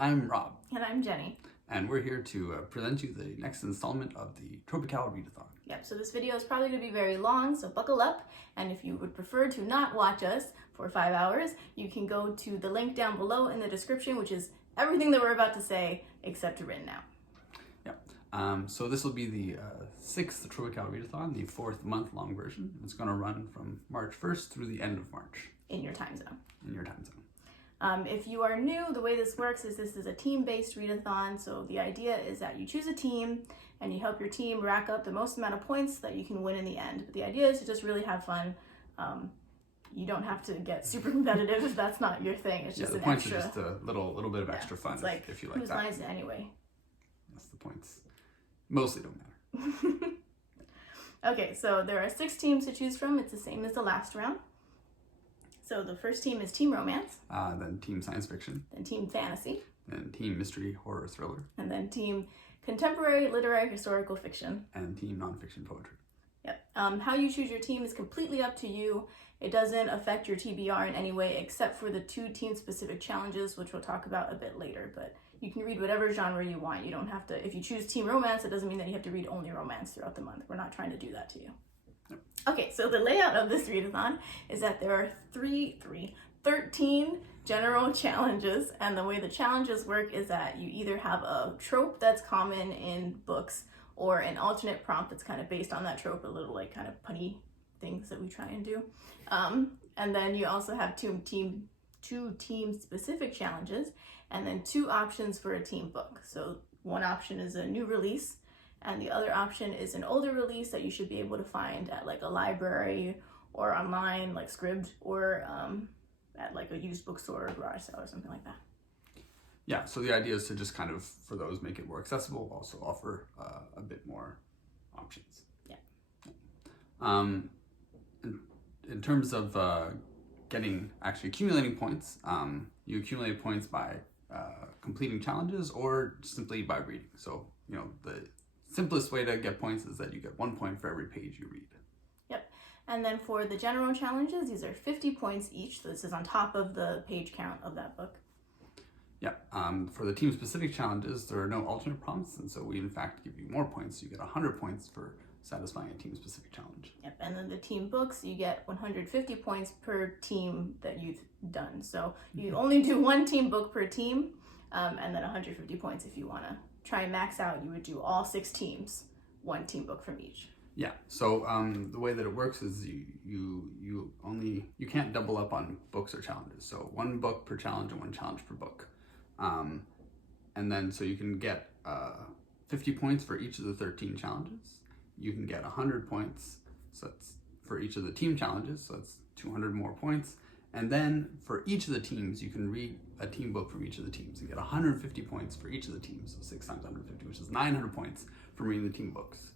I'm Rob. And I'm Jenny. And we're here to present you the next installment of the Trope-ical Readathon. Yep, so this video is probably going to be very long, so buckle up. And if you would prefer to not watch us for 5 hours, you can go to the link down below in the description, which is everything that we're about to say except written out. So this will be the 6th Trope-ical Readathon, the 4th month-long version. It's going to run from March 1st through the end of March. In your time zone. In your time zone. If you are new, the way this works is this is a team-based readathon. So the idea is that you choose a team and you help your team rack up the most amount of points that you can win in the end. But the idea is to just really have fun. You don't have to get super competitive if that's not your thing. It's just the an points extra. are just a little bit of extra fun, It's like, if you like whose that. line is it anyway? That's the points. Mostly don't matter. Okay, so there are 6 teams to choose from. It's the same as the last round. So the first team is Team Romance. Then Team Science Fiction. Then Team Fantasy. Then Team Mystery, Horror, Thriller. And then Team Contemporary, Literary, Historical Fiction. And Team Nonfiction, Poetry. Yep. How you choose your team is completely up to you. It doesn't affect your TBR in any way except for the 2 team-specific challenges, which we'll talk about a bit later. But you can read whatever genre you want. You don't have to, if you choose Team Romance, it doesn't mean that you have to read only romance throughout the month. We're not trying to do that to you. Okay, so the layout of this readathon is that there are 13 general challenges, and the way the challenges work is that you either have a trope that's common in books or an alternate prompt that's kind of based on that trope, a little like kind of punny things that we try and do. And then you also have 2 team-specific challenges, and then 2 options for a team book. So one option is a new release, and the other option is an older release that you should be able to find at like a library or online, like Scribd, or at like a used bookstore or garage sale or something like that. Yeah, so the idea is to just kind of, for those, make it more accessible, also offer a bit more options. Yeah. In terms of actually accumulating points, you accumulate points by completing challenges or simply by reading. So, the simplest way to get points is that you get 1 point for every page you read. Yep. And then for the general challenges, these are 50 points each. So this is on top of the page count of that book. Yeah. For the team-specific challenges, there are no alternate prompts, and so we in fact give you more points. You get 100 points for satisfying a team-specific challenge. Yep. And then the team books, you get 150 points per team that you've done. So you only do 1 team book per team, and then 150 points if you want to try and max out. You would do all 6 teams, 1 team book from each. Yeah. So the way that it works is you can't double up on books or challenges. So 1 book per challenge and 1 challenge per book. And then so you can get 50 points for each of the 13 challenges. You can get 100 points, so that's for each of the team challenges, so that's 200 more points. And then for each of the teams, you can read a team book from each of the teams and get 150 points for each of the teams, so 6 times 150, which is 900 points from reading the team books.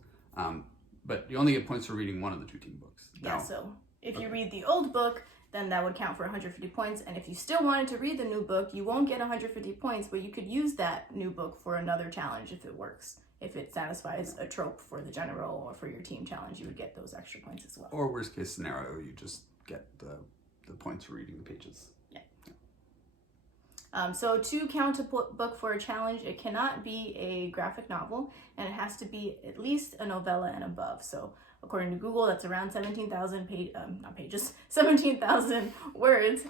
But you only get points for reading one of the 2 team books. Yeah, so if you read the old book, then that would count for 150 points. And if you still wanted to read the new book, you won't get 150 points, but you could use that new book for another challenge if it works. If it satisfies a trope for the general or for your team challenge, you would get those extra points as well. Or worst case scenario, you just get the points for reading the pages. Yeah. So to count a book for a challenge, it cannot be a graphic novel, and it has to be at least a novella and above. So according to Google, that's around 17,000 17,000 words.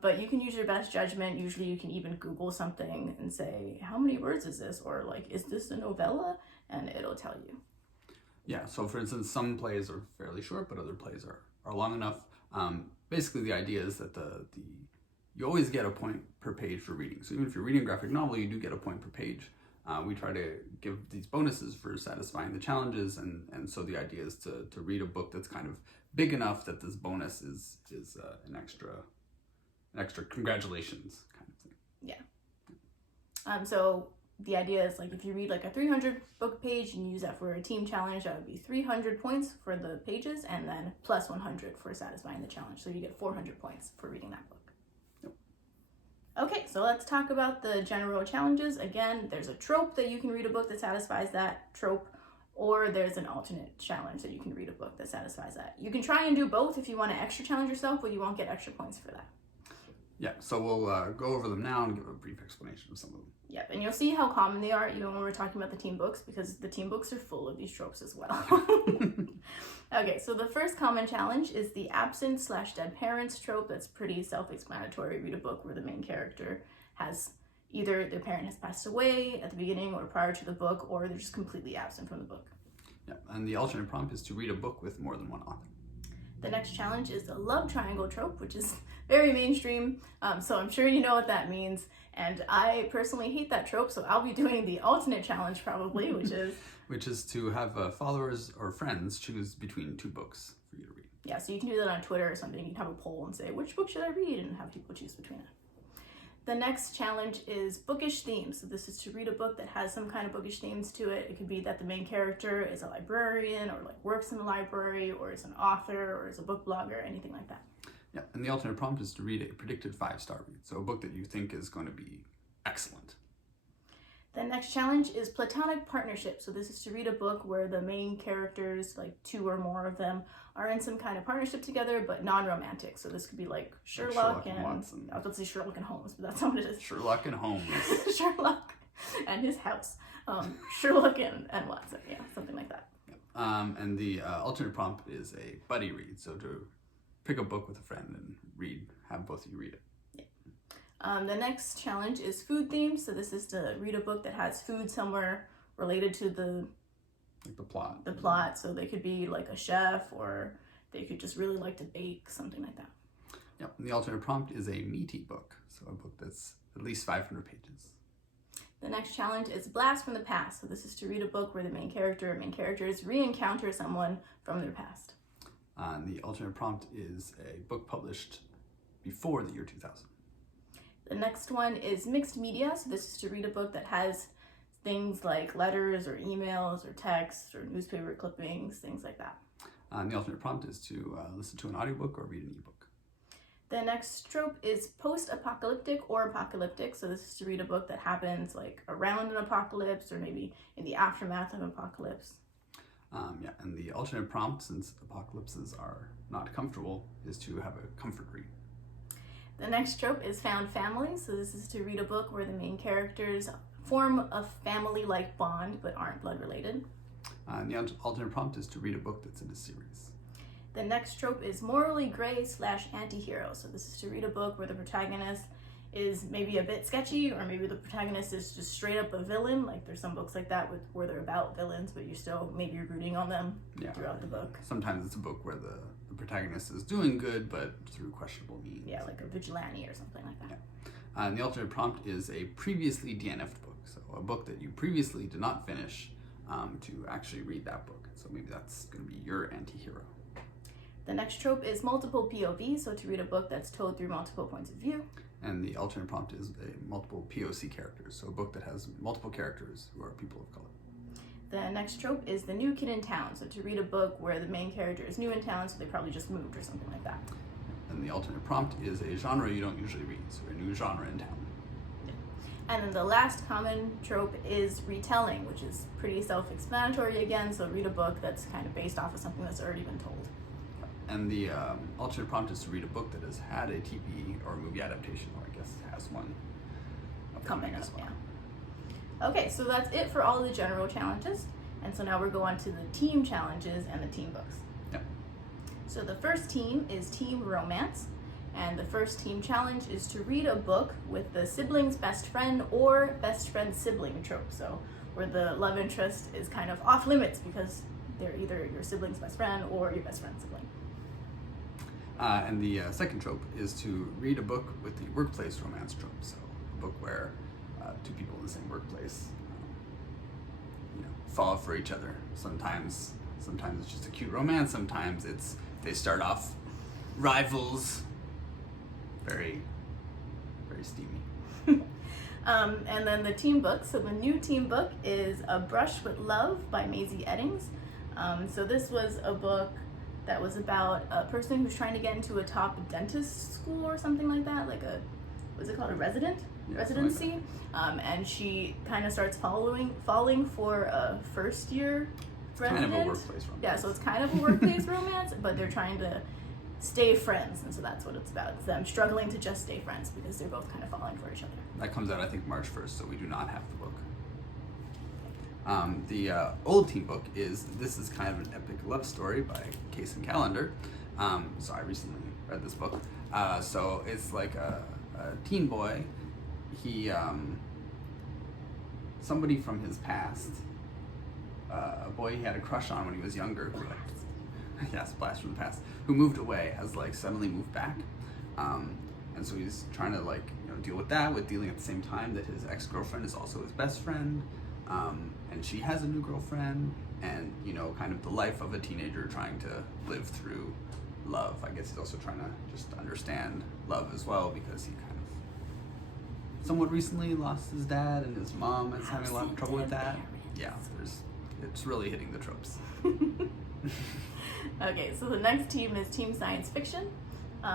But you can use your best judgment. Usually you can even Google something and say, how many words is this? Or like, is this a novella? And it'll tell you. Yeah, so for instance, some plays are fairly short, but other plays are long enough. Basically, the idea is that you always get a point per page for reading. So even if you're reading a graphic novel, you do get a point per page. We try to give these bonuses for satisfying the challenges, and so the idea is to read a book that's kind of big enough that this bonus is an extra congratulations kind of thing. Yeah. So the idea is like if you read like a 300 book page and you use that for a team challenge, that would be 300 points for the pages and then plus 100 for satisfying the challenge. So you get 400 points for reading that book. Okay, so let's talk about the general challenges. Again, there's a trope that you can read a book that satisfies that trope, or there's an alternate challenge that you can read a book that satisfies that. You can try and do both if you want to extra challenge yourself, but you won't get extra points for that. Yeah, so we'll go over them now and give a brief explanation of some of them. Yep, and you'll see how common they are even when we're talking about the team books, because the team books are full of these tropes as well. Okay, so the first common challenge is the absent/dead parents trope. That's pretty self-explanatory. Read a book where the main character has either their parent has passed away at the beginning or prior to the book, or they're just completely absent from the book. Yeah, and the alternate prompt is to read a book with more than one author. The next challenge is the love triangle trope, which is very mainstream, so I'm sure you know what that means. And I personally hate that trope, so I'll be doing the alternate challenge probably, which is... which is to have followers or friends choose between two books for you to read. Yeah, so you can do that on Twitter or something. You can have a poll and say, which book should I read? And have people choose between it. The next challenge is bookish themes. So this is to read a book that has some kind of bookish themes to it. It could be that the main character is a librarian or like works in the library or is an author or is a book blogger, anything like that. Yeah, and the alternate prompt is to read a predicted 5-star read. So a book that you think is going to be excellent. The next challenge is platonic partnership. So this is to read a book where the main characters, like 2 or more of them, are in some kind of partnership together, but non-romantic. So this could be like Sherlock and Watson. I was about to say Sherlock and Holmes, but that's not what it is. Sherlock and Holmes. Sherlock and his house. Sherlock and Watson. Yeah, something like that. And the alternate prompt is a buddy read. So to pick a book with a friend and have both of you read it. The next challenge is food themed. So this is to read a book that has food somewhere related to the plot. The plot. So they could be like a chef, or they could just really like to bake, something like that. Yep. And the alternate prompt is a meaty book. So a book that's at least 500 pages. The next challenge is blast from the past. So this is to read a book where the main characters re-encounter someone from their past. And the alternate prompt is a book published before the year 2000. The next one is mixed media. So this is to read a book that has things like letters or emails or texts or newspaper clippings, things like that. And the alternate prompt is to listen to an audiobook or read an ebook. The next trope is post-apocalyptic or apocalyptic. So this is to read a book that happens like around an apocalypse or maybe in the aftermath of an apocalypse. Yeah, and the alternate prompt, since apocalypses are not comfortable, is to have a comfort read. The next trope is found family. So this is to read a book where the main characters form a family-like bond but aren't blood related. And the alternate prompt is to read a book that's in a series. The next trope is morally gray / anti-hero. So this is to read a book where the protagonist is maybe a bit sketchy, or maybe the protagonist is just straight up a villain. Like there's some books like that where they're about villains, but you're still maybe rooting on them throughout the book. Sometimes it's a book where the protagonist is doing good, but through questionable means. Yeah, like a vigilante or something like that. Yeah. And the alternate prompt is a previously DNF'd book. So a book that you previously did not finish to actually read that book. So maybe that's going to be your anti-hero. The next trope is multiple POV, so to read a book that's told through multiple points of view. And the alternate prompt is a multiple POC characters, so a book that has multiple characters who are people of color. The next trope is the new kid in town, so to read a book where the main character is new in town, so they probably just moved or something like that. And the alternate prompt is a genre you don't usually read, so a new genre in town. And then the last common trope is retelling, which is pretty self-explanatory again, so read a book that's kind of based off of something that's already been told. And the alternate prompt is to read a book that has had a TV or movie adaptation, or I guess has one coming as well. Yeah. Okay, so that's it for all the general challenges. And so now we're going to the team challenges and the team books. Yeah. So the first team is team romance. And the first team challenge is to read a book with the sibling's best friend or best friend sibling trope. So where the love interest is kind of off limits because they're either your sibling's best friend or your best friend's sibling. And the second trope is to read a book with the workplace romance trope. So a book where two people in the same workplace fall for each other. Sometimes it's just a cute romance. Sometimes they start off rivals. Very, very steamy. And then the team book. So the new team book is A Brush with Love by Maisie Eddings. So this was a book that was about a person who's trying to get into a top dentist school or something like that, like what's it called, a residency. And she kind of starts falling for a first year resident. Kind of a workplace romance. Yeah, so it's kind of a workplace romance, but they're trying to stay friends, and so that's what it's about. It's them struggling to just stay friends because they're both kind of falling for each other. That comes out, I think, March 1st, so we do not have the book. The old teen book this is kind of an epic love story by Case and Callender. So I recently read this book. So it's like a teen boy. He, somebody from his past, a boy he had a crush on when he was younger, who yes, blast from the past, who moved away, has like suddenly moved back. And so he's trying to like, deal with that, with dealing at the same time that his ex-girlfriend is also his best friend. And she has a new girlfriend, and kind of the life of a teenager trying to live through love. I guess he's also trying to just understand love as well, because he kind of somewhat recently lost his dad, and his mom is having a lot of trouble with that. Yeah, it's really hitting the tropes. Okay, so the next team is Team Science Fiction. Do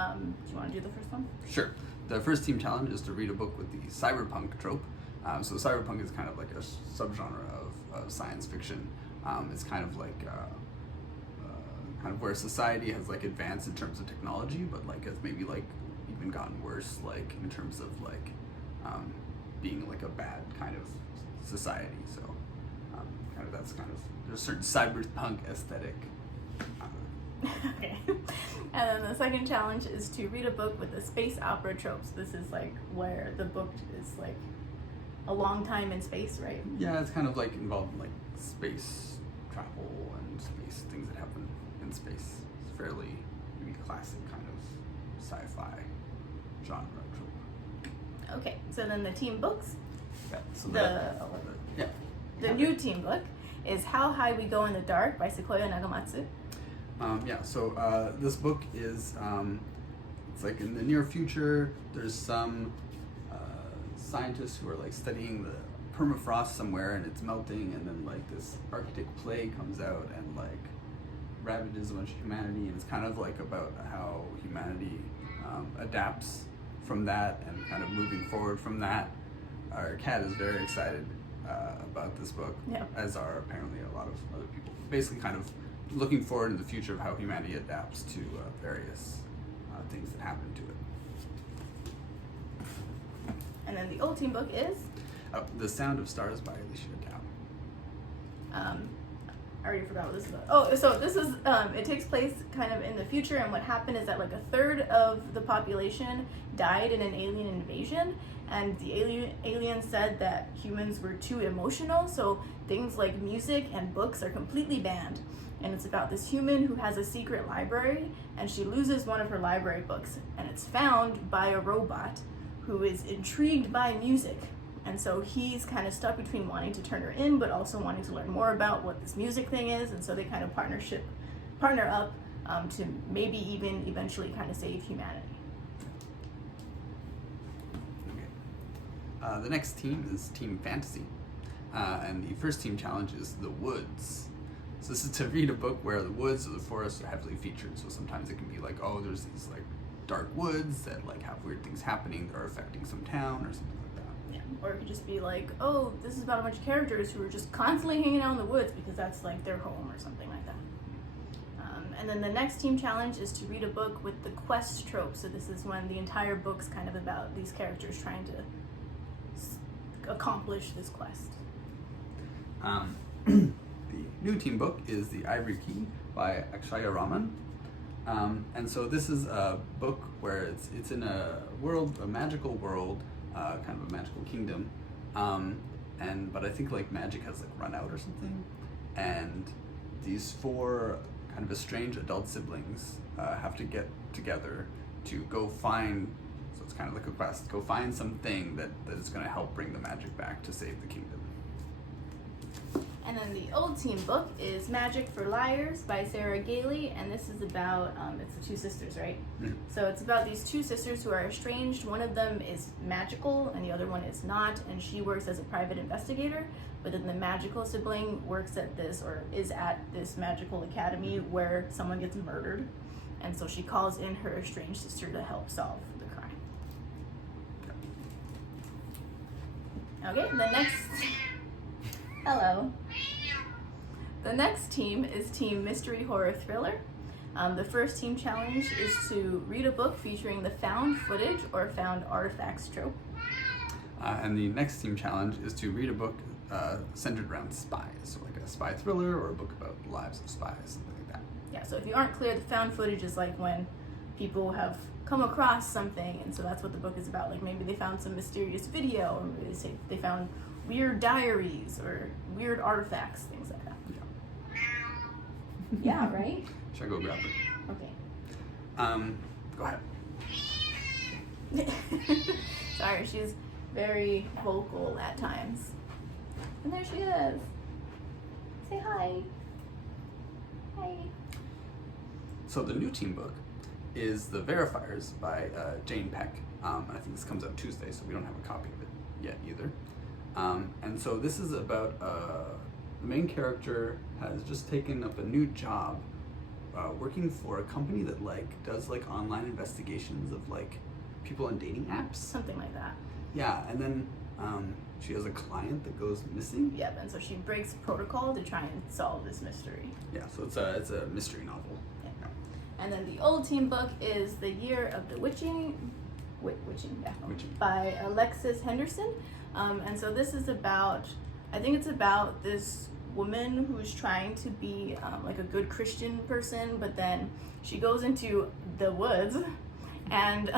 you want to do the first one? Sure. The first team challenge is to read a book with the cyberpunk trope. So cyberpunk is kind of like a subgenre of science fiction. It's kind of like kind of where society has like advanced in terms of technology, but like has maybe like even gotten worse, like in terms of like being like a bad kind of society. So kind of there's a certain cyberpunk aesthetic. Okay. And then the second challenge is to read a book with the space opera tropes. This is like where the book is like a long time in space, right? Yeah, it's kind of like involved in like space travel and space things that happen in space. It's fairly maybe classic kind of sci-fi genre trope. Okay, so then the team books. Yeah. So The new team book is How High We Go in the Dark by Sequoia Nagamatsu. So this book is, it's like in the near future, there's some scientists who are like studying the permafrost somewhere, and it's melting, and then like this Arctic plague comes out and like ravages a bunch of humanity, and it's kind of like about how humanity adapts from that and kind of moving forward from that. Our cat is very excited about this book, as are apparently a lot of other people. Basically kind of looking forward in the future of how humanity adapts to various things that happen to it. And then the old team book is? The Sound of Stars by Alicia Dow. I already forgot what this is about. Oh, so this is, it takes place kind of in the future, and what happened is that like a third of the population died in an alien invasion, and the alien said that humans were too emotional, so things like music and books are completely banned. And it's about this human who has a secret library, and she loses one of her library books, and it's found by a robot who is intrigued by music. And so he's kind of stuck between wanting to turn her in, but also wanting to learn more about what this music thing is. And so they kind of partner up to maybe even eventually kind of save humanity. Okay. The next team is Team Fantasy. And the first team challenge is The Woods. So this is to read a book where the woods or the forest are heavily featured. So sometimes it can be like, oh, there's these like dark woods that like have weird things happening that are affecting some town or something like that. Yeah. Or it could just be like, oh, this is about a bunch of characters who are just constantly hanging out in the woods because that's like their home or something like that. And then the next team challenge is to read a book with the quest trope. So this is when the entire book's kind of about these characters trying to accomplish this quest. The new team book is The Ivory Key by Akshaya Raman. And so this is a book where it's in a magical world, kind of a magical kingdom. But I think like magic has like run out or something. And these four kind of estranged adult siblings have to get together to go find, so it's kind of like a quest, go find something that is going to help bring the magic back to save the kingdom. And then the old team book is Magic for Liars by Sarah Gailey, and this is about, it's the two sisters, right? Mm. So it's about these two sisters who are estranged. One of them is magical and the other one is not, and she works as a private investigator, but then the magical sibling works at this, or is at this magical academy where someone gets murdered, and so she calls in her estranged sister to help solve the crime. Okay, the next... Hello. The next team is Team Mystery Horror Thriller. The first team challenge is to read a book featuring the found footage or found artifacts trope. And the next team challenge is to read a book centered around spies, so like a spy thriller or a book about the lives of spies, something like that. Yeah, so if you aren't clear, the found footage is like when people have come across something, and so that's what the book is about. Like maybe they found some mysterious video, or maybe they found weird diaries or weird artifacts, things like that. Yeah. Yeah, right? Should I go grab it? Okay. Go ahead. Sorry, she's very vocal at times. And there she is. Say hi. Hi. So the new team book is The Verifiers by Jane Peck. And I think this comes out Tuesday, so we don't have a copy of it yet either. And so this is about the main character has just taken up a new job working for a company that like does like online investigations of like people on dating apps. Something like that. Yeah, and then she has a client that goes missing. Yep, and so she breaks protocol to try and solve this mystery. Yeah, so it's a mystery novel. Yeah. And then the old team book is The Year of the Witching by Alexis Henderson. And so this is about, I think it's about this woman who's trying to be like a good Christian person, but then she goes into the woods and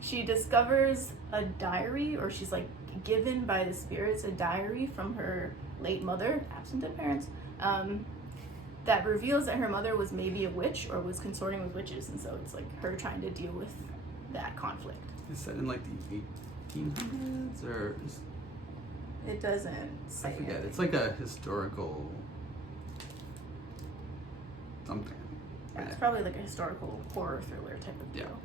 she discovers a diary, or she's like given by the spirits a diary from her late mother, absent of parents, that reveals that her mother was maybe a witch or was consorting with witches, and so it's like her trying to deal with that conflict. It's set in like the 1800s or it doesn't say I forget. anything. It's like a historical something. Yeah, it's probably like a historical horror thriller type of deal.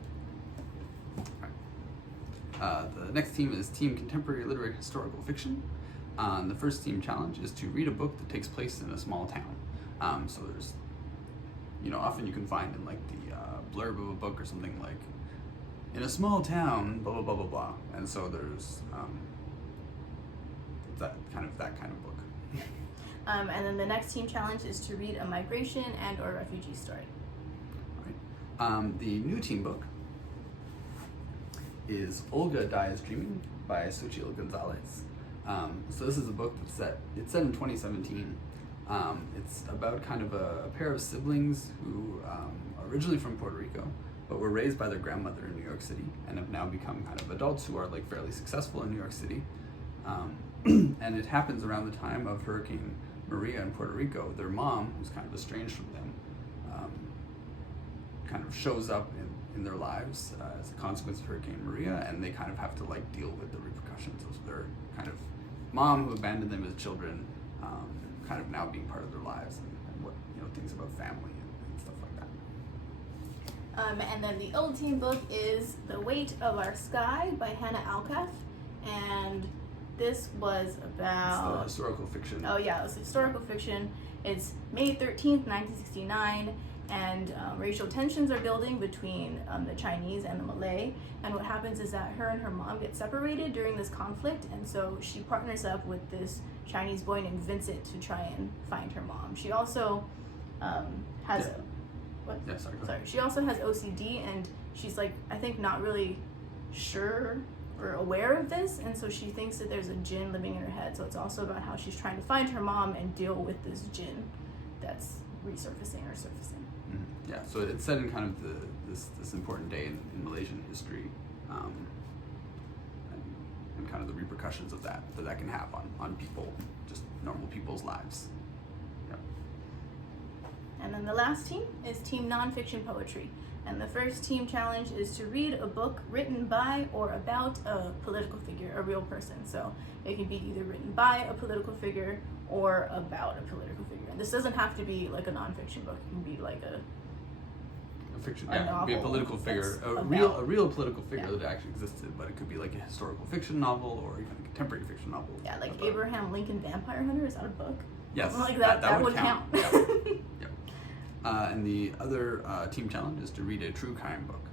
The next team is Team Contemporary Literary Historical Fiction. The first team challenge is to read a book that takes place in a small town. So there's, often you can find in like the blurb of a book or something like, in a small town, blah, blah, blah, blah, blah. And so there's that kind of book. And then the next team challenge is to read a migration and or refugee story. Right. The new team book is Olga Dies Dreaming by Xochitl Gonzalez. So this is a book it's set in 2017. It's about kind of a pair of siblings who are originally from Puerto Rico, but were raised by their grandmother in New York City and have now become kind of adults who are like fairly successful in New York City. And it happens around the time of Hurricane Maria in Puerto Rico. Their mom, who's kind of estranged from them, kind of shows up in their lives as a consequence of Hurricane Maria, and they kind of have to like deal with the repercussions of their kind of mom who abandoned them as children, kind of now being part of their lives, and what things about family and stuff like that. And then the old team book is The Weight of Our Sky by Hannah Alcath, and this was about... It's the historical fiction. Oh yeah, it was historical fiction. It's May 13th, 1969, and racial tensions are building between the Chinese and the Malay, and what happens is that her and her mom get separated during this conflict, and so she partners up with this Chinese boy named Vincent to try and find her mom. She also has... What? Yeah, sorry. She also has OCD, and she's like, I think not really sure or aware of this, and so she thinks that there's a djinn living in her head. So it's also about how she's trying to find her mom and deal with this djinn that's resurfacing or surfacing. Mm-hmm. Yeah, so it's set in kind of this important day in Malaysian history, and kind of the repercussions of that can have on people, just normal people's lives. Yep. And then the last team is Team Nonfiction Poetry. And the first team challenge is to read a book written by or about a political figure, a real person. So it can be either written by a political figure or about a political figure. And this doesn't have to be like a nonfiction book. It can be like a fiction. A Yeah, it could be a novel political figure, that's a real political figure that actually existed, but it could be like a historical fiction novel or even a contemporary fiction novel. Yeah, like Abraham Lincoln Vampire Hunter. Is that a book? Yes, Something like that would count. Yep. Yep. And the other team challenge is to read a true crime book.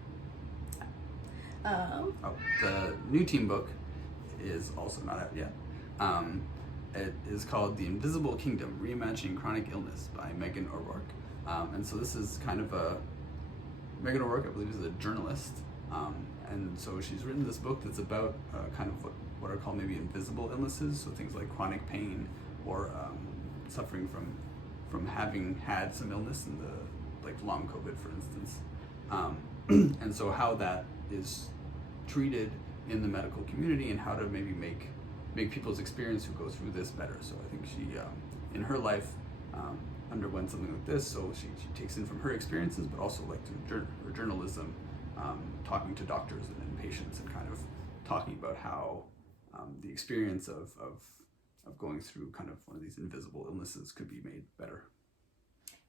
The new team book is also not out yet. It is called The Invisible Kingdom, Reimagining Chronic Illness by Megan O'Rourke. And so this is kind of Megan O'Rourke, I believe, is a journalist. And so she's written this book that's about kind of what are called maybe invisible illnesses, so things like chronic pain or suffering from having had some illness in the, like long COVID, for instance. And so how that is treated in the medical community and how to maybe make people's experience who go through this better. So I think she, in her life, underwent something like this, so she takes in from her experiences, but also like through her journalism, talking to doctors and patients and kind of talking about how the experience of going through kind of one of these invisible illnesses could be made better.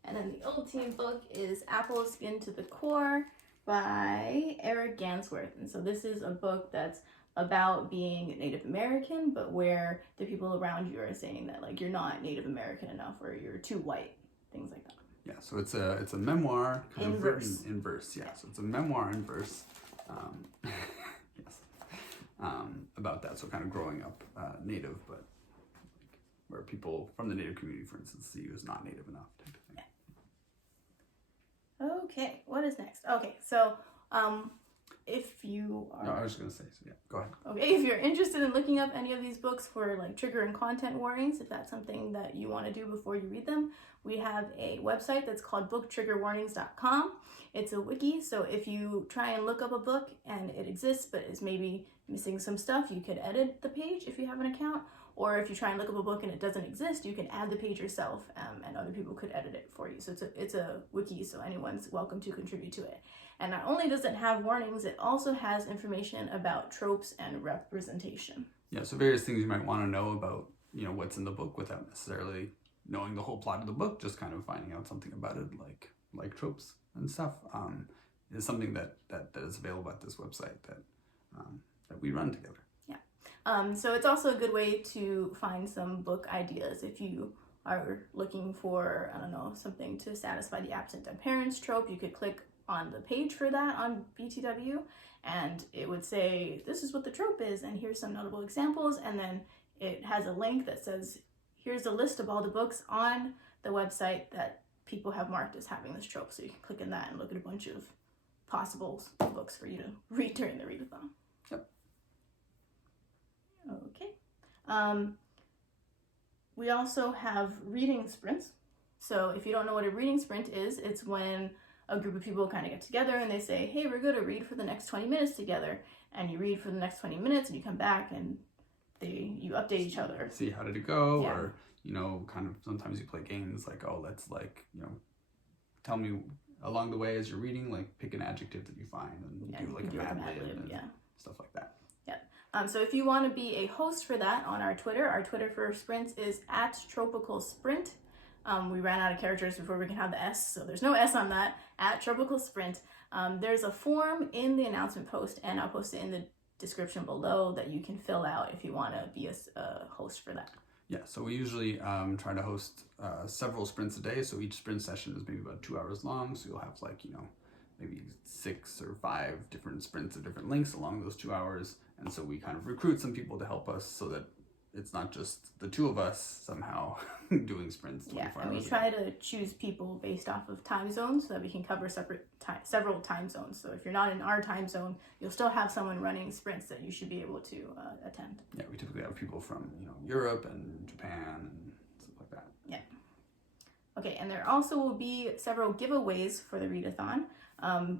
And then the ultimate book is Apple Skin to the Core by Eric Gansworth. And so this is a book that's about being Native American, but where the people around you are saying that like you're not Native American enough or you're too white, things like that. Yeah, so it's a memoir kind in of verse. written in verse. Yeah, so it's a memoir in verse. Yes, about that. So kind of growing up Native, but where people from the Native community, for instance, see you as not Native enough type of thing. Yeah. Okay, what is next? Okay, so if you are... No, I was just going to say, so yeah, go ahead. Okay, if you're interested in looking up any of these books for like trigger and content warnings, if that's something that you want to do before you read them, we have a website that's called booktriggerwarnings.com. It's a wiki, so if you try and look up a book and it exists but is maybe missing some stuff, you could edit the page if you have an account. Or if you try and look up a book and it doesn't exist, you can add the page yourself, and other people could edit it for you. So it's a wiki, so anyone's welcome to contribute to it. And not only does it have warnings, it also has information about tropes and representation. Yeah, so various things you might want to know about, what's in the book without necessarily knowing the whole plot of the book, just kind of finding out something about it, like tropes and stuff, is something that is available at this website that we run together. So it's also a good way to find some book ideas if you are looking for, I don't know, something to satisfy the absent parents trope. You could click on the page for that on BTW and it would say, this is what the trope is and here's some notable examples, and then it has a link that says, here's a list of all the books on the website that people have marked as having this trope. So you can click in that and look at a bunch of possible books for you to read during the readathon. Yep. Okay. We also have reading sprints. So if you don't know what a reading sprint is, it's when a group of people kind of get together and they say, hey, we're going to read for the next 20 minutes together. And you read for the next 20 minutes and you come back and you update each other. See how did it go? Yeah. Or, kind of sometimes you play games like, oh, let's tell me along the way as you're reading, like pick an adjective that you find and do like a Mad Lib and stuff like that. So if you want to be a host for that on our Twitter for sprints is @TropeicalSprint. We ran out of characters before we can have the S, so there's no S on that, @TropeicalSprint. There's a form in the announcement post, and I'll post it in the description below that you can fill out if you want to be a host for that. Yeah, so we usually try to host several sprints a day, so each sprint session is maybe about 2 hours long, so you'll have maybe 6 or 5 different sprints of different lengths along those 2 hours. And so we kind of recruit some people to help us so that it's not just the two of us somehow doing sprints 24 hours. And we try to choose people based off of time zones so that we can cover several time zones. So if you're not in our time zone, you'll still have someone running sprints that you should be able to attend. Yeah, we typically have people from Europe and Japan and stuff like that. Yeah. Okay, and there also will be several giveaways for the readathon.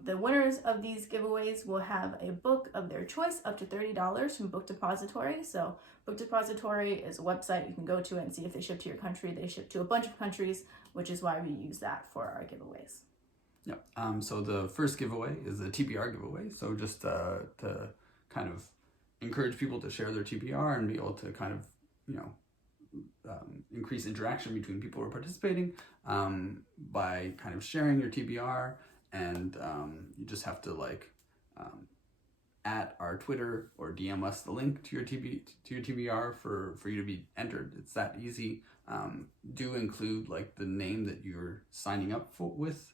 The winners of these giveaways will have a book of their choice up to $30 from Book Depository. So Book Depository is a website you can go to and see if they ship to your country. They ship to a bunch of countries, which is why we use that for our giveaways. Yeah. So the first giveaway is a TBR giveaway. So just to kind of encourage people to share their TBR and be able to kind of, increase interaction between people who are participating by kind of sharing your TBR. And you just have to at our Twitter or DM us the link to your TBR for you to be entered. It's that easy. Do include the name that you're signing up with,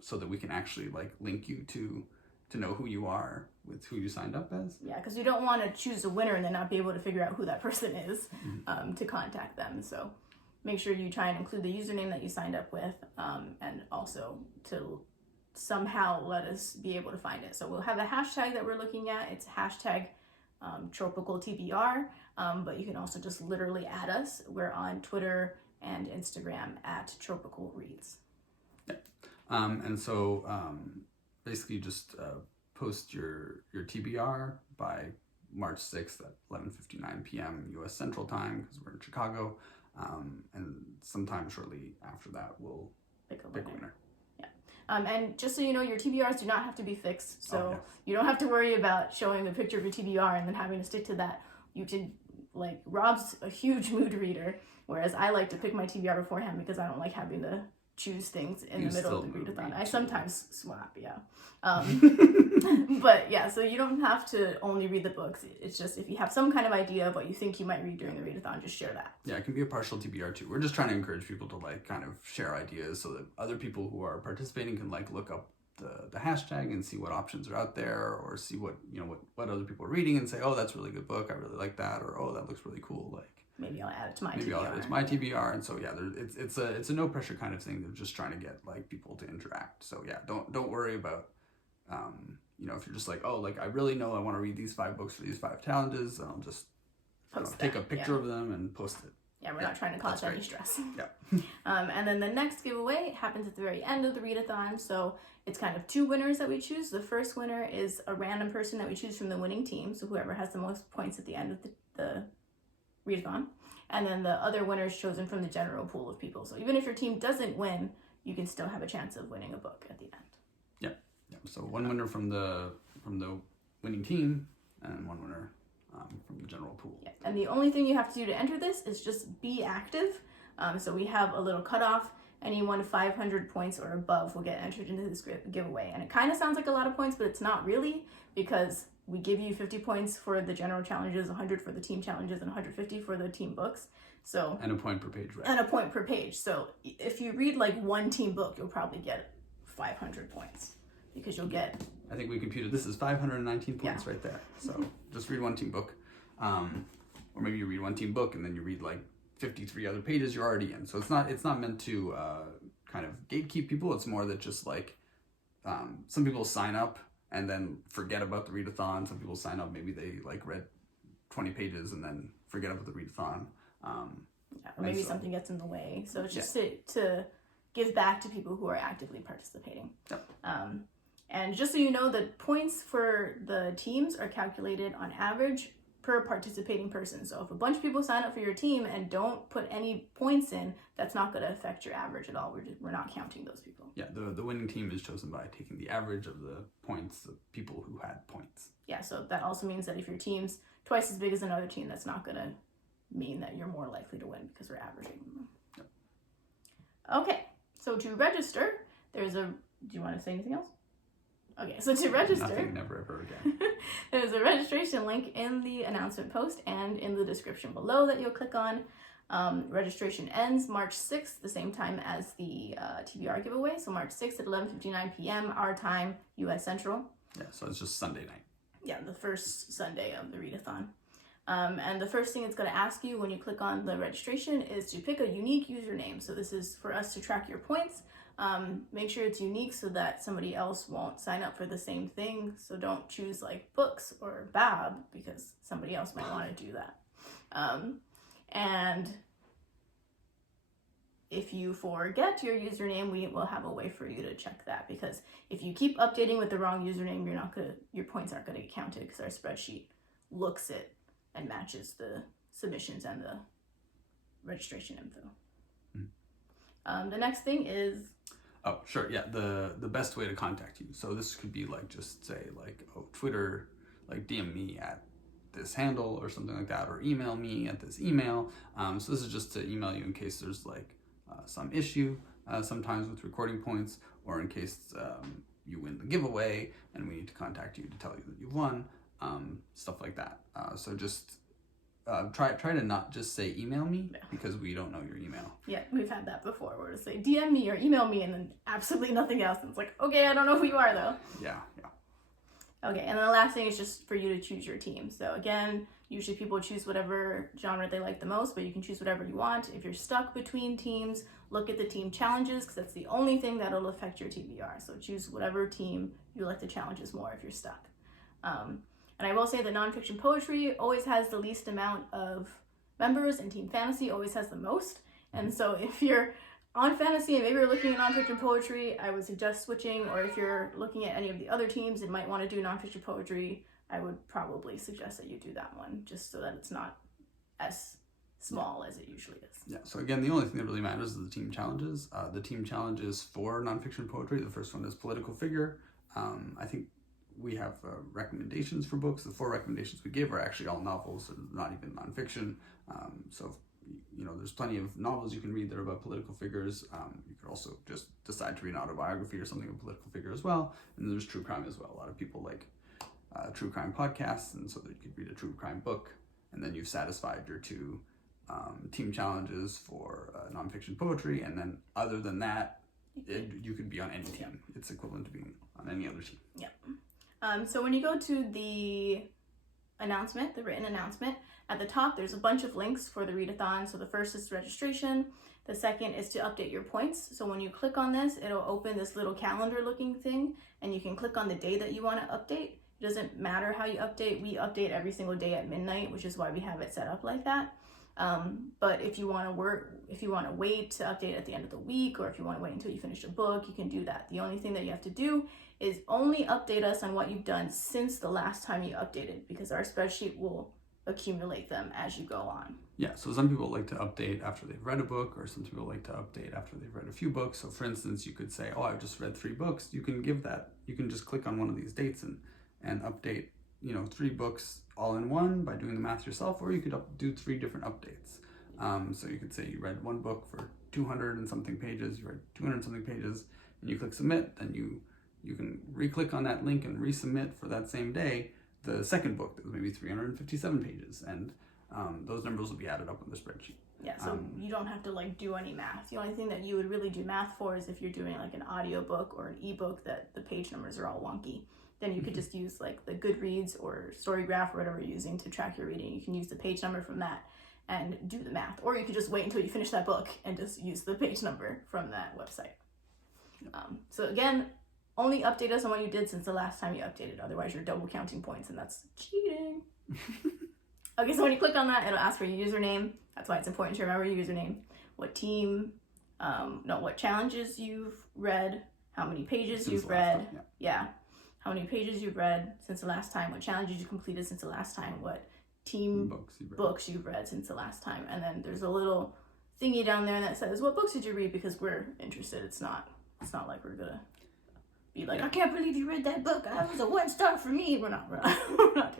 so that we can actually link you to know who you are with who you signed up as. Yeah, because you don't want to choose a winner and then not be able to figure out who that person is to contact them. So make sure you try and include the username that you signed up with, and also to somehow let us be able to find it. So we'll have a hashtag that we're looking at. It's hashtag Tropical TBR, but you can also just literally add us. We're on Twitter and Instagram at Tropical Reads. Yeah. And so basically just post your TBR by March 6th at 11:59 p.m. U.S. Central Time, because we're in Chicago, and sometime shortly after that we'll pick a winner. And just so you know, your TBRs do not have to be fixed, so you don't have to worry about showing a picture of your TBR and then having to stick to that. You can, like, Rob's a huge mood reader, whereas I like to pick my TBR beforehand because I don't like having to choose things in the middle of the readathon. I sometimes swap, but yeah, so you don't have to only read the books. It's just if you have some kind of idea of what you think you might read during the readathon, just share that. Yeah, it can be a partial TBR too. We're just trying to encourage people to like kind of share ideas so that other people who are participating can like look up the hashtag and see what options are out there, or see what what other people are reading and say, oh, that's a really good book, I really like that, or oh, that looks really cool, like maybe I'll add it to my TBR. Maybe I'll add it to my TBR. And so yeah, it's a no pressure kind of thing. They're just trying to get like people to interact. So yeah, don't worry about if you're just like, oh, like I really know I want to read these 5 books for these 5 challenges, I'll just take a picture of them and post it. Yeah, we're not trying to cause any stress. Yeah. And then the next giveaway happens at the very end of the readathon. So it's kind of 2 winners that we choose. The first winner is a random person that we choose from the winning team. So whoever has the most points at the end of the readathon. And then the other winner is chosen from the general pool of people. So even if your team doesn't win, you can still have a chance of winning a book at the end. Yeah. So 1 winner from the winning team, and 1 winner from the general pool. Yeah. And the only thing you have to do to enter this is just be active. So we have a little cutoff. Anyone 500 points or above will get entered into this giveaway. And it kind of sounds like a lot of points, but it's not really, because we give you 50 points for the general challenges, 100 for the team challenges, and 150 for the team books. So and a point per page, right? And a point per page. So if you read like 1 team book, you'll probably get 500 points, because you'll get... I think we computed this is 519 points right there. So just read 1 team book. Or maybe you read 1 team book and then you read like 53 other pages, you're already in. So it's not meant to kind of gatekeep people. It's more that just like some people sign up and then forget about the readathon. Some people sign up, maybe they like read 20 pages and then forget about the readathon. Or maybe something gets in the way. So it's just to give back to people who are actively participating. Yep. And just so you know, the points for the teams are calculated on average per participating person. So if a bunch of people sign up for your team and don't put any points in, that's not going to affect your average at all. We're not counting those people. Yeah, the winning team is chosen by taking the average of the points of people who had points. Yeah, so that also means that if your team's twice as big as another team, that's not going to mean that you're more likely to win, because we're averaging them. Yep. Okay, so to register, do you want to say anything else? Okay, so to register... Nothing, never, ever again. There's a registration link in the announcement post and in the description below that you'll click on. Registration ends March 6th, the same time as the TBR giveaway. So March 6th at 11:59 p.m. our time, U.S. Central. Yeah, so it's just Sunday night. Yeah, the first Sunday of the readathon. And the first thing it's going to ask you when you click on the registration is to pick a unique username. So this is for us to track your points. Make sure it's unique so that somebody else won't sign up for the same thing. So don't choose like books or Bab, because somebody else might want to do that. And if you forget your username, we will have a way for you to check that, because if you keep updating with the wrong username, your points aren't going to get counted, because our spreadsheet looks at and matches the submissions and the registration info. The next thing is... Oh, sure. Yeah, the best way to contact you. So this could be like, just say like, oh, Twitter, like DM me at this handle or something like that, or email me at this email. So this is just to email you in case there's like some issue sometimes with recording points, or in case you win the giveaway and we need to contact you to tell you that you've won, stuff like that. So just try to not just say email me, because we don't know your email. Yeah, we've had that before, where to say DM me or email me and then absolutely nothing else. And it's like, okay, I don't know who you are though. Yeah. Okay, and then the last thing is just for you to choose your team. So again, usually people choose whatever genre they like the most, but you can choose whatever you want. If you're stuck between teams, look at the team challenges, because that's the only thing that'll affect your TBR. So choose whatever team you like the challenges more if you're stuck. And I will say that nonfiction poetry always has the least amount of members, and team fantasy always has the most. And so if you're on fantasy and maybe you're looking at nonfiction poetry, I would suggest switching. Or if you're looking at any of the other teams and might want to do nonfiction poetry, I would probably suggest that you do that one, just so that it's not as small as it usually is. Yeah, so again, the only thing that really matters is the team challenges. The team challenges for nonfiction poetry, the first one is political figure. I think we have recommendations for books. The 4 recommendations we give are actually all novels, so not even nonfiction. So there's plenty of novels you can read that are about political figures. You could also just decide to read an autobiography or something of a political figure as well. And then there's true crime as well. A lot of people like true crime podcasts, and so that you could read a true crime book, and then you've satisfied your 2 team challenges for nonfiction poetry. And then other than that, you could be on any team. It's equivalent to being on any other team. Yeah. So when you go to the announcement, the written announcement, at the top there's a bunch of links for the readathon. So the first is registration. The second is to update your points. So when you click on this, it'll open this little calendar looking thing, and you can click on the day that you want to update. It doesn't matter how you update. We update every single day at midnight, which is why we have it set up like that. But if you want to wait to update at the end of the week, or if you want to wait until you finish a book, you can do that. The only thing that you have to do is only update us on what you've done since the last time you updated, because our spreadsheet will accumulate them as you go on. Yeah, so some people like to update after they've read a book, or some people like to update after they've read a few books. So for instance, you could say, I've just read 3 books. You can just click on one of these dates and update 3 books all in one by doing the math yourself, or you could do 3 different updates. So you could say you read 1 book for 200 and something pages, you read 200 and something pages, and you click submit, then you can re-click on that link and resubmit for that same day the second book that was maybe 357 pages, and those numbers will be added up on the spreadsheet. Yeah, so you don't have to do any math. The only thing that you would really do math for is if you're doing an audiobook or an ebook that the page numbers are all wonky. Then you could just use the Goodreads or Storygraph or whatever you're using to track your reading. You can use the page number from that and do the math. Or you could just wait until you finish that book and just use the page number from that website. So again, only update us on what you did since the last time you updated. Otherwise, you're double counting points, and that's cheating. Okay, so when you click on that, it'll ask for your username. That's why it's important to remember your username. What team, what challenges you've read, how many pages you've read. Yeah. How many pages you've read since the last time, what challenges you completed since the last time, what team books you've read since the last time. And then there's a little thingy down there that says, what books did you read? Because we're interested. It's not like we're gonna be I can't believe you read that book. That was a 1-star for me. We're not doing that.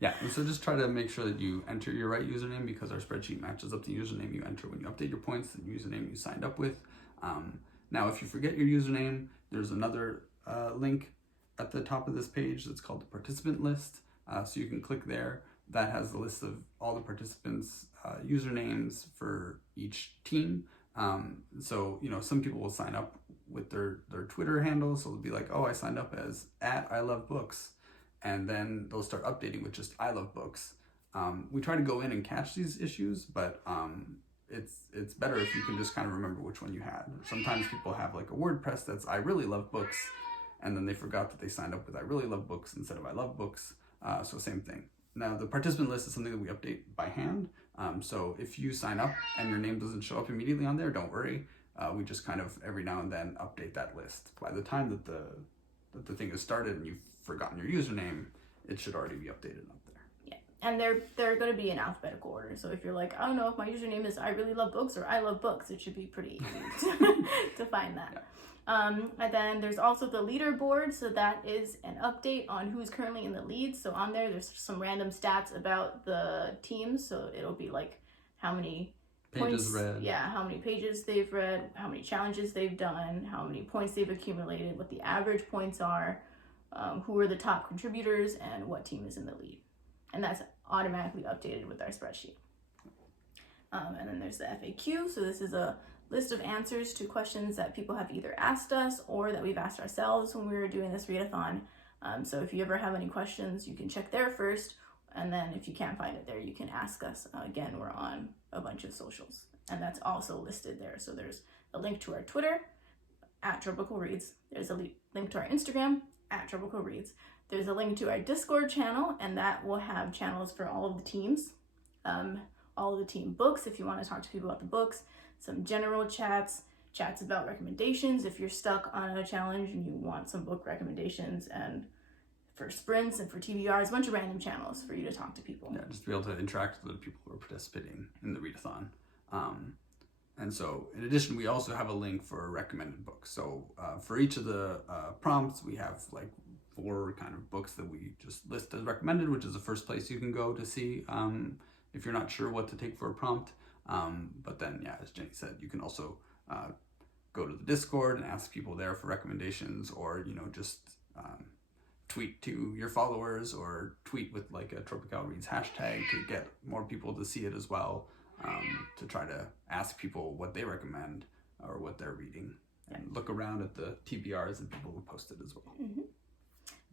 Yeah, and so just try to make sure that you enter your right username, because our spreadsheet matches up the username you enter when you update your points, the username you signed up with. Now, if you forget your username, there's another link at the top of this page that's called the participant list. So you can click there. That has the list of all the participants' usernames for each team. So some people will sign up with their Twitter handle, so they'll be like, I signed up as @ILoveBooks, and then they'll start updating with just I love books. We try to go in and catch these issues, but it's better if you can just kind of remember which one you had. Sometimes people have a WordPress that's I really love books, and then they forgot that they signed up with I really love books instead of I love books. So same thing. Now, the participant list is something that we update by hand. So if you sign up and your name doesn't show up immediately on there, don't worry. We just kind of every now and then update that list. By the time that the thing has started and you've forgotten your username, it should already be updated up there. Yeah, and they're going to be in alphabetical order. So if you're I don't know if my username is I really love books or I love books, it should be pretty easy to find that. Yeah. And then there's also the leaderboard. So that is an update on who's currently in the lead. So on there's some random stats about the teams. So it'll be how many pages points, read. Yeah, how many pages they've read, how many challenges they've done, how many points they've accumulated, what the average points are, who are the top contributors, and what team is in the lead. And that's automatically updated with our spreadsheet. And then there's the FAQ. So this is a list of answers to questions that people have either asked us or that we've asked ourselves when we were doing this readathon. So if you ever have any questions, you can check there first. And then if you can't find it there, you can ask us. Again, we're on a bunch of socials. And that's also listed there. So there's a link to our Twitter, @Trope-ical Reads. There's a link to our Instagram, @Trope-ical Reads. There's a link to our Discord channel, and that will have channels for all of the teams. All of the team books, if you want to talk to people about the books. Some general chats about recommendations if you're stuck on a challenge and you want some book recommendations, and for sprints and for TBRs, a bunch of random channels for you to talk to people. Yeah, just to be able to interact with the people who are participating in the readathon. And so in addition, we also have a link for recommended books. So for each of the prompts, we have like 4 kind of books that we just list as recommended, which is the first place you can go to see if you're not sure what to take for a prompt. But then, yeah, as Jenny said, you can also go to the Discord and ask people there for recommendations, or, you know, just tweet to your followers, or tweet with like a Trope-ical Reads hashtag to get more people to see it as well, to try to ask people what they recommend or what they're reading, and look around at the TBRs and people who posted as well.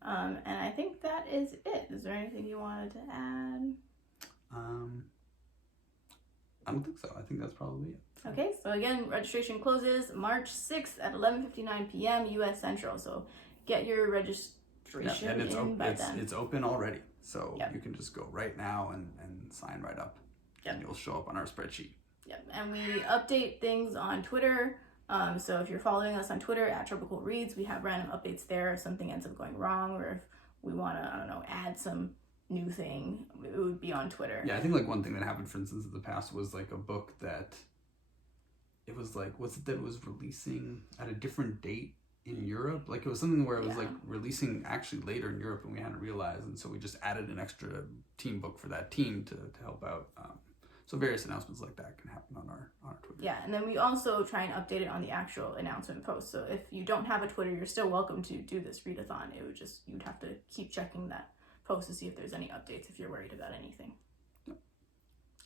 And I think that is it. Is there anything you wanted to add? I don't think so. I think that's probably it. Okay, so again, registration closes March 6th at 11:59 p.m. U.S. Central. So get your registration and by then. It's open already. So Yep. you can just go right now and sign right up. Yep. And you'll show up on our spreadsheet. Yep, and we update things on Twitter. So if you're following us on Twitter @Trope-ical Reads, we have random updates there if something ends up going wrong, or if we want to, I don't know, add some new thing, it would be on Twitter. Yeah, I think like one thing that happened, for instance, in the past was like a book that it was like, was it that it was releasing at a different date in Europe? Like it was something where it was like releasing actually later in Europe and we hadn't realized, and so we just added an extra team book for that team to help out. So various announcements like that can happen on our Twitter. Yeah, and then we also try and update it on the actual announcement post. So if you don't have a Twitter, you're still welcome to do this readathon. It would just, you'd have to keep checking that post to see if there's any updates if you're worried about anything. Yep.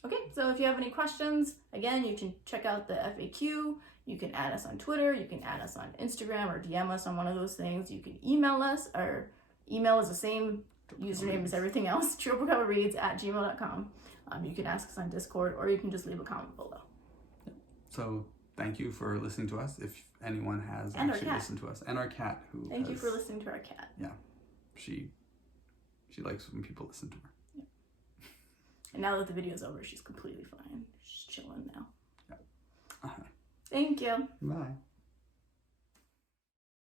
Okay, so if you have any questions, again, you can check out the FAQ. You can add us on Twitter. You can add us on Instagram or DM us on one of those things. You can email us. Our email is the same username as everything else, tropeicalreads@gmail.com. You can ask us on Discord, or you can just leave a comment below. So thank you for listening to us. If anyone has And actually our cat. listened to us, and our cat, who Thank you for listening to our cat. Yeah, she likes when people listen to her. Yeah. And now that the video's over, she's completely fine. She's chilling now. Yeah. Thank you. Bye.